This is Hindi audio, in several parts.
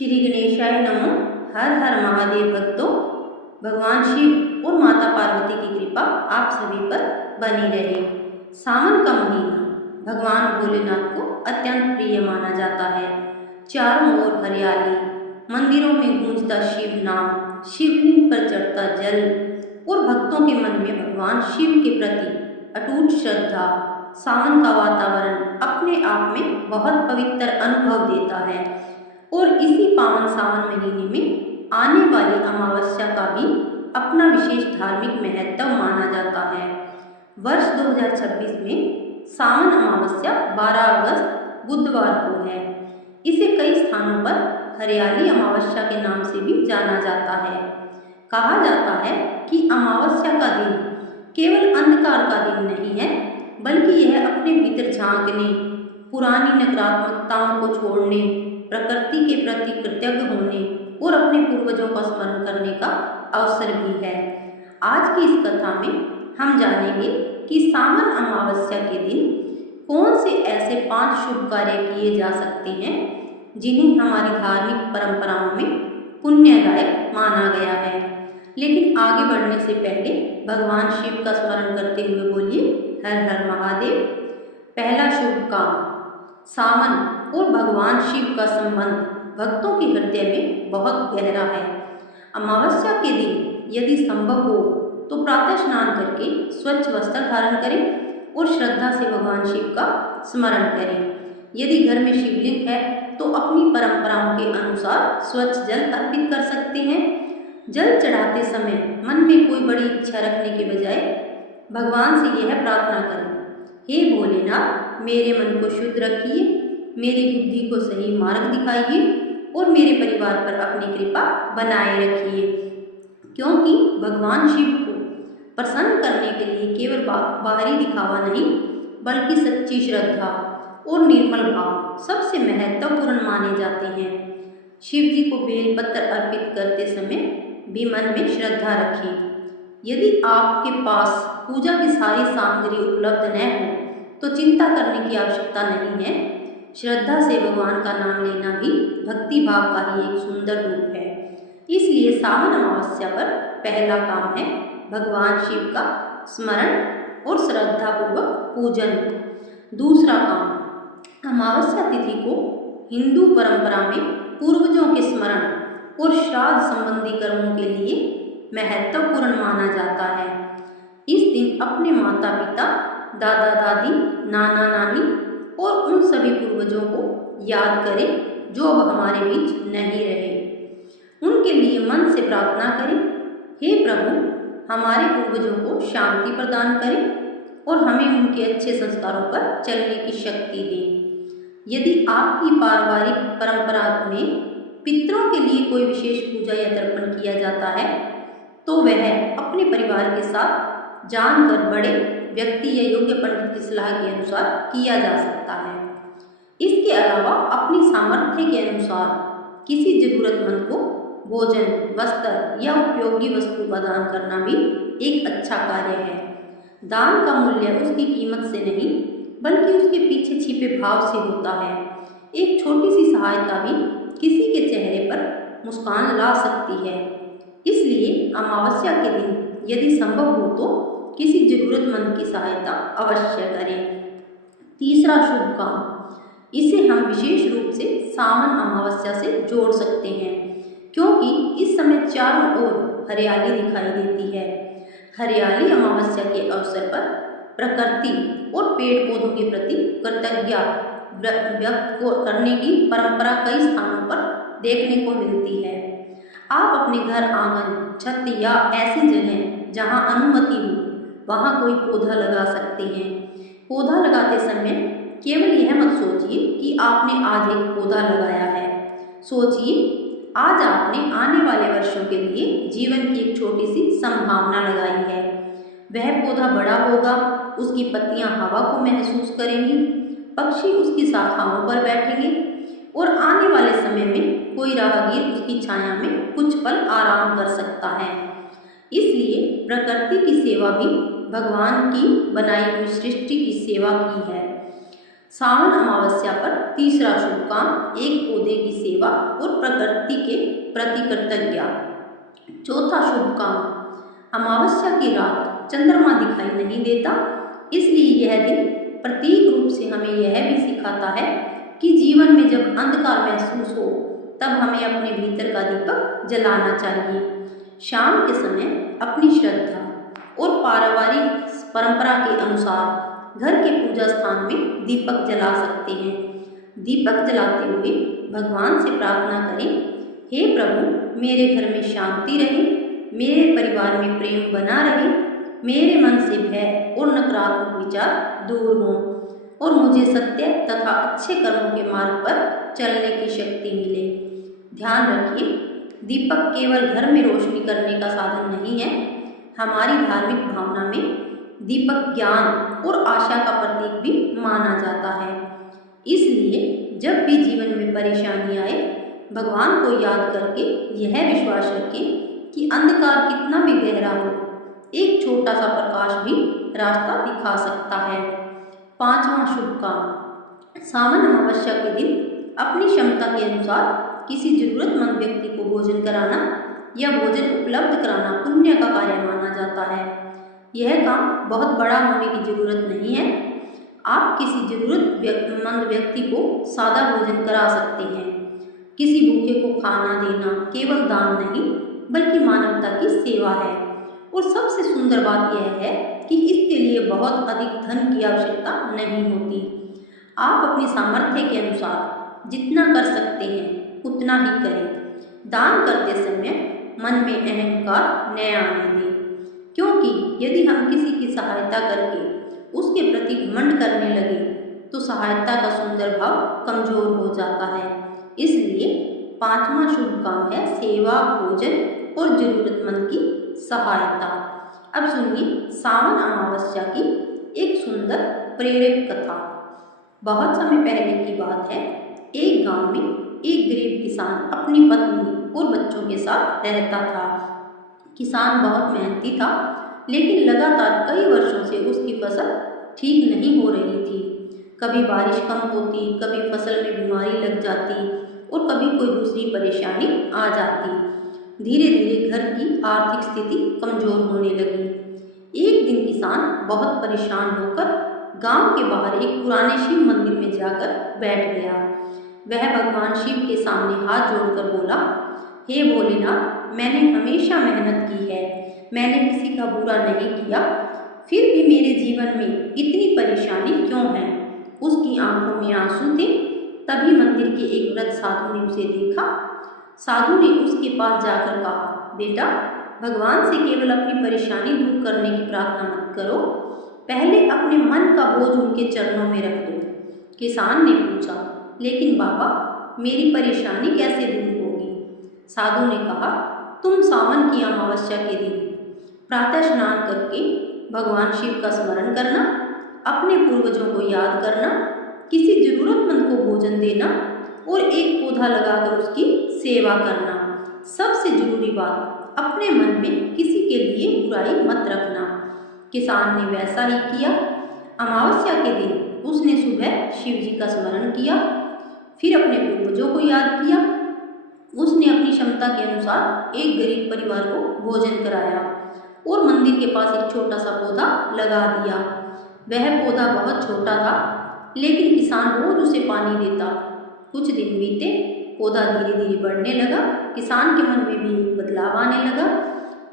श्री गणेशाय नमः। हर हर महादेव भक्तों, भगवान शिव और माता पार्वती की कृपा आप सभी पर बनी रहे। सावन का महीना भगवान भोलेनाथ को अत्यंत प्रिय माना जाता है। चारों ओर हरियाली, मंदिरों में गूंजता शिव नाम, शिवलिंग पर चढ़ता जल और भक्तों के मन में भगवान शिव के प्रति अटूट श्रद्धा। सावन का वातावरण अपने आप में बहुत पवित्र अनुभव देता है और इसी पावन सावन महीने में आने वाली अमावस्या का भी अपना विशेष धार्मिक महत्व माना जाता है। वर्ष 2026 में सावन अमावस्या 12 अगस्त बुधवार को है। इसे कई स्थानों पर हरियाली अमावस्या के नाम से भी जाना जाता है। कहा जाता है कि अमावस्या का दिन केवल अंधकार का दिन नहीं है, बल्कि यह अपने भीतर झांकने, पुरानी नकारात्मकताओं को छोड़ने, प्रकृति के प्रति कृतज्ञ होने और अपने पूर्वजों का स्मरण करने का अवसर भी है। आज की इस कथा में हम जानेंगे कि सावन अमावस्या के दिन कौन से ऐसे 5 शुभ कार्य किए जा सकते हैं जिन्हें हमारी धार्मिक परंपराओं में पुण्यदायक माना गया है। लेकिन आगे बढ़ने से पहले भगवान शिव का स्मरण करते हुए बोलिए हर हर महादेव। पहला शुभ काम, सावन और भगवान शिव का संबंध भक्तों के हृदय में बहुत गहरा है। अमावस्या के दिन यदि संभव हो तो प्रातः स्नान करके स्वच्छ वस्त्र धारण करें और श्रद्धा से भगवान शिव का स्मरण करें। यदि घर में शिवलिंग है तो अपनी परंपराओं के अनुसार स्वच्छ जल अर्पित कर सकते हैं। जल चढ़ाते समय मन में कोई बड़ी इच्छा रखने के बजाय भगवान से यह प्रार्थना करें, हे भोलेनाथ, मेरे मन को शुद्ध रखिए, मेरी बुद्धि को सही मार्ग दिखाइए और मेरे परिवार पर अपनी कृपा बनाए रखिए। क्योंकि भगवान शिव को प्रसन्न करने के लिए केवल बाहरी दिखावा नहीं, बल्कि सच्ची श्रद्धा और निर्मल भाव सबसे महत्वपूर्ण माने जाते हैं। शिव जी को बेलपत्र अर्पित करते समय भी मन में श्रद्धा रखें। यदि आपके पास पूजा की सारी सामग्री उपलब्ध न हो तो चिंता करने की आवश्यकता नहीं है। श्रद्धा से भगवान का नाम लेना भी भक्ति भाव का ही एक सुंदर रूप है। इसलिए सावन अमावस्या पर पहला काम है भगवान शिव का स्मरण और श्रद्धापूर्वक पूजन। दूसरा काम, अमावस्या तिथि को हिंदू परंपरा में पूर्वजों के स्मरण और श्राद्ध संबंधी कर्मों के लिए महत्वपूर्ण माना जाता है। इस दिन अपने माता पिता, दादा दादी, नाना नानी और उन सभी पूर्वजों को याद करें जो अब हमारे बीच नहीं रहे। उनके लिए मन से प्रार्थना करें, हे प्रभु, हमारे पूर्वजों को शांति प्रदान करें और हमें उनके अच्छे संस्कारों पर चलने की शक्ति दें। यदि आपकी पारिवारिक परंपरा में पितरों के लिए कोई विशेष पूजा या तर्पण किया जाता है तो वह अपने परिवार के साथ जानकर बड़े व्यक्ति या योग्य पंडित की सलाह के अनुसार किया जा सकता है। इसके अलावा अपनी सामर्थ्य के अनुसार किसी जरूरतमंद को भोजन, वस्त्र या उपयोगी वस्तु का दान करना भी एक अच्छा कार्य है। दान का मूल्य उसकी कीमत से नहीं, बल्कि उसके पीछे छिपे भाव से होता है। एक छोटी सी सहायता भी किसी के चेहरे पर मुस्कान ला सकती है। इसलिए अमावस्या के दिन यदि संभव हो तो किसी जरूरतमंद की सहायता अवश्य करें। तीसरा शुभ काम, इसे हम विशेष रूप से सावन अमावस्या से जोड़ सकते हैं, क्योंकि इस समय चारों ओर हरियाली दिखाई देती है। हरियाली अमावस्या के अवसर पर प्रकृति और पेड़ पौधों के प्रति कृतज्ञता व्यक्त करने की परंपरा कई स्थानों पर देखने को मिलती है। आप अपने घर, आंगन, छत या ऐसी जगह जहां अनुमति हो वहां कोई पौधा लगा सकते हैं। पौधा लगाते समय केवल यह मत सोचिए कि आपने आज एक पौधा लगाया है। सोचिए आज आपने आने वाले वर्षों के लिए जीवन की एक छोटी सी संभावना लगाई है। वह पौधा बड़ा होगा, उसकी पत्तियां हवा को महसूस करेंगी, पक्षी उसकी शाखाओं पर बैठेंगे और आने वाले समय में कोई राहगीर उसकी छाया में कुछ पल आराम कर सकता है। इसलिए प्रकृति की सेवा भी भगवान की बनाई हुई सृष्टि की सेवा की है। सावन अमावस्या पर तीसरा शुभ काम एक पौधे की सेवा और प्रकृति के प्रति कृतज्ञता। चौथा शुभ काम अमावस्या की रात चंद्रमा दिखाई नहीं देता, इसलिए यह दिन प्रतीक रूप से हमें यह भी सिखाता है कि जीवन में जब अंधकार महसूस हो तब हमें अपने भीतर का दीपक जलाना चाहिए। शाम के समय अपनी श्रद्धा और पारिवारिक परंपरा के अनुसार घर के पूजा स्थान में दीपक जला सकते हैं। दीपक जलाते हुए भगवान से प्रार्थना करें, हे प्रभु, मेरे घर में शांति रहे, मेरे परिवार में प्रेम बना रहे, मेरे मन से भय और नकारात्मक विचार दूर हों और मुझे सत्य तथा अच्छे कर्मों के मार्ग पर चलने की शक्ति मिले। ध्यान रखिए, दीपक केवल घर में रोशनी करने का साधन नहीं है। हमारी धार्मिक भावना में दीपक ज्ञान और आशा का प्रतीक भी माना जाता है। इसलिए जब भी जीवन में परेशानी आए, भगवान को याद करके यह विश्वास रखें कि अंधकार कितना भी गहरा हो, एक छोटा सा प्रकाश भी रास्ता दिखा सकता है। पांचवा शुभ काम सावन अमावस्या के दिन अपनी क्षमता के अनुसार किसी जरूरतमंद व्यक्ति को भोजन कराना या भोजन उपलब्ध कराना पुण्य का कार्य माना जाता है। यह काम बहुत बड़ा होने की जरूरत नहीं है। आप किसी जरूरतमंद व्यक्ति को सादा भोजन करा सकते हैं। किसी भूखे को खाना देना केवल दान नहीं बल्कि मानवता की सेवा है। और सबसे सुंदर बात यह है कि इसके लिए बहुत अधिक धन की आवश्यकता नहीं होती। आप अपनी सामर्थ्य के अनुसार जितना कर सकते हैं उतना ही करें। दान करते समय मन में अहंकार न आने दें, क्योंकि यदि हम किसी की सहायता करके उसके प्रति घमंड करने लगे तो सहायता का सुंदर भाव कमजोर हो जाता है। इसलिए पांचवा शुभ काम है सेवा, भोजन और जरूरतमंद की सहायता। अब सुनिए सावन अमावस्या की एक सुंदर प्रेरक कथा। बहुत समय पहले की बात है। एक गांव में एक गरीब किसान अपनी पत्नी और बच्चों के साथ रहता था। किसान बहुत मेहनती था, लेकिन लगातार कई वर्षों से उसकी फसल ठीक नहीं हो रही थी। कभी बारिश कम होती, कभी फसल में बीमारी लग जाती और कभी कोई दूसरी परेशानी आ जाती। धीरे धीरे घर की आर्थिक स्थिति कमजोर होने लगी। एक दिन किसान बहुत परेशान होकर गांव के बाहर एक पुराने शिव मंदिर में जाकर बैठ गया। वह भगवान शिव के सामने हाथ जोड़कर बोला, हे भोलेनाथ, मैंने हमेशा मेहनत की है, मैंने किसी का बुरा नहीं किया, फिर भी मेरे जीवन में इतनी परेशानी क्यों है? उसकी आंखों में आंसू थे। तभी मंदिर के एक वृद्ध साधु ने उसे देखा। साधु ने उसके पास जाकर कहा, बेटा, भगवान से केवल अपनी परेशानी दूर करने की प्रार्थना मत करो, पहले अपने मन का बोझ उनके चरणों में रख दो। किसान ने पूछा, लेकिन बाबा, मेरी परेशानी कैसे दूर होगी? साधु ने कहा, तुम सावन की अमावस्या के दिन प्रातः स्नान करके भगवान शिव का स्मरण करना, अपने पूर्वजों को याद करना, किसी जरूरतमंद को भोजन देना और एक पौधा लगाकर उसकी सेवा करना। सबसे जरूरी बात, अपने मन में किसी के लिए बुराई मत रखना। किसान ने वैसा ही किया। अमावस्या के दिन उसने सुबह शिव जी का स्मरण किया, फिर अपने पूर्वजों को याद किया। उसने अपनी क्षमता के अनुसार एक गरीब परिवार को भोजन कराया और मंदिर के पास एक छोटा सा पौधा लगा दिया। वह पौधा बहुत छोटा था, लेकिन किसान रोज उसे पानी देता। कुछ दिन बीते, पौधा धीरे धीरे बढ़ने लगा। किसान के मन में भी बदलाव आने लगा।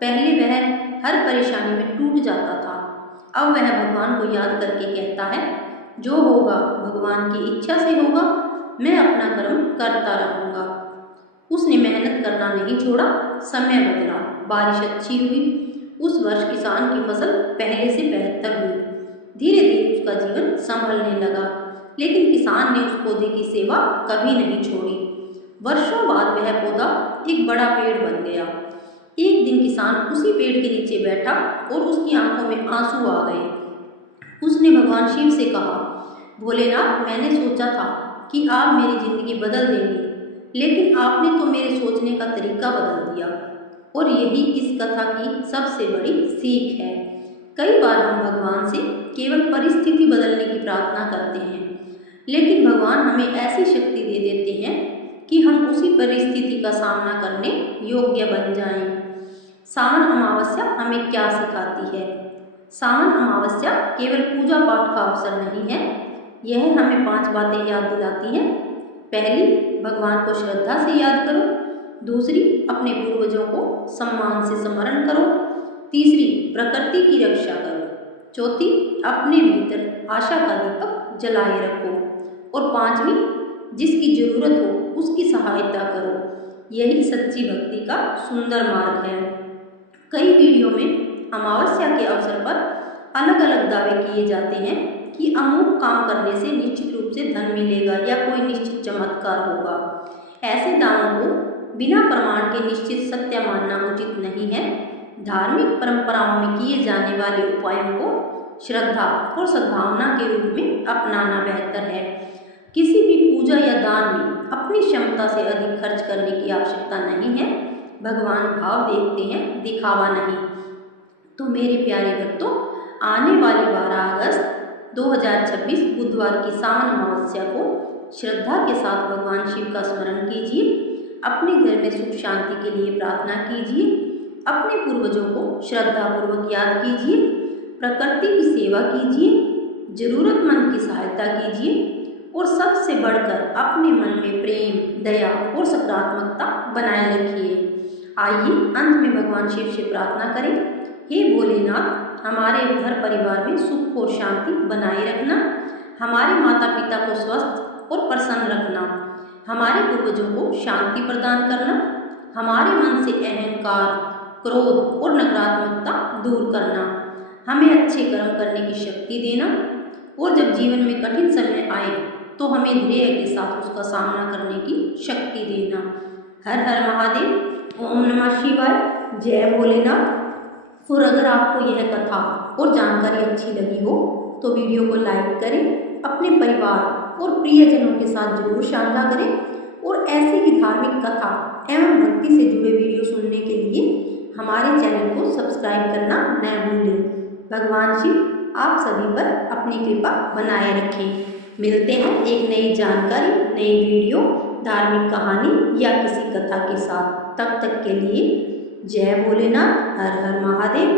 पहले वह हर परेशानी में टूट जाता था, अब वह भगवान को याद करके कहता है, जो होगा भगवान की इच्छा से होगा, मैं अपना कर्म करता रहूँगा। उसने मेहनत करना नहीं छोड़ा। समय बदला, बारिश अच्छी हुई। उस वर्ष किसान की फसल पहले से बेहतर हुई। धीरे धीरे उसका जीवन संभलने लगा, लेकिन किसान ने उस पौधे की सेवा कभी नहीं छोड़ी। वर्षों बाद वह पौधा एक बड़ा पेड़ बन गया। एक दिन किसान उसी पेड़ के नीचे बैठा और उसकी आंखों में आंसू आ गए। उसने भगवान शिव से कहा, भोलेनाथ, मैंने सोचा था कि आप मेरी जिंदगी बदल देंगे, लेकिन आपने तो मेरे सोचने का तरीका बदल दिया। और यही इस कथा की सबसे बड़ी सीख है। कई बार हम भगवान से केवल परिस्थिति बदलने की प्रार्थना करते हैं, लेकिन भगवान हमें ऐसी शक्ति दे देते हैं कि हम उसी परिस्थिति का सामना करने योग्य बन जाएं। सावन अमावस्या हमें क्या सिखाती है? सावन अमावस्या केवल पूजा पाठ का अवसर नहीं है, यह हमें 5 बातें याद दिलाती हैं। पहली, भगवान को श्रद्धा से याद करो। दूसरी, अपने पूर्वजों को सम्मान से स्मरण करो। तीसरी, प्रकृति की रक्षा करो। चौथी, अपने भीतर आशा का दीपक जलाए रखो। और पांचवी, जिसकी जरूरत हो उसकी सहायता करो। यही सच्ची भक्ति का सुंदर मार्ग है। कई वीडियो में अमावस्या के अवसर पर अलग अलग दावे किए जाते हैं कि अमुक काम करने से निश्चित रूप से धन मिलेगा या कोई निश्चित चमत्कार होगा। ऐसे दावों को बिना प्रमाण के निश्चित सत्य मानना उचित नहीं है। धार्मिक परंपराओं में किए जाने वाले उपायों को श्रद्धा और सद्भावना के रूप में अपनाना बेहतर है। किसी भी पूजा या दान में अपनी क्षमता से अधिक खर्च करने की आवश्यकता नहीं है। भगवान भाव देखते हैं, दिखावा नहीं। तो मेरे प्यारे भक्तों, आने वाली 12 अगस्त 2026 बुधवार की सावन अमावस्या को श्रद्धा के साथ भगवान शिव का स्मरण कीजिए। अपने घर में सुख शांति के लिए प्रार्थना कीजिए। अपने पूर्वजों को श्रद्धापूर्वक याद कीजिए। प्रकृति की सेवा कीजिए। जरूरतमंद की सहायता कीजिए और सबसे बढ़कर अपने मन में प्रेम, दया और सकारात्मकता बनाए रखिए। आइए अंत में भगवान शिव से प्रार्थना करें। हे भोलेनाथ, हमारे घर परिवार में सुख और शांति बनाए रखना। हमारे माता पिता को स्वस्थ और प्रसन्न रखना। हमारे पूर्वजों को शांति प्रदान करना। हमारे मन से अहंकार, क्रोध और नकारात्मकता दूर करना। हमें अच्छे कर्म करने की शक्ति देना। और जब जीवन में कठिन समय आए तो हमें धैर्य के साथ उसका सामना करने की शक्ति देना। हर हर महादेव। ओम नमः शिवाय। जय भोलेनाथ। और अगर आपको यह कथा और जानकारी अच्छी लगी हो तो वीडियो को लाइक करें, अपने परिवार और प्रियजनों के साथ जरूर साझा करें। और ऐसी ही धार्मिक कथा एवं भक्ति से जुड़े वीडियो सुनने के लिए हमारे चैनल को सब्सक्राइब करना न भूलें। भगवान शिव आप सभी पर अपनी कृपा बनाए रखें। मिलते हैं एक नई जानकारी, नई वीडियो, धार्मिक कहानी या किसी कथा के साथ। तब तक के लिए जय भोलेनाथ। हर हर महादेव।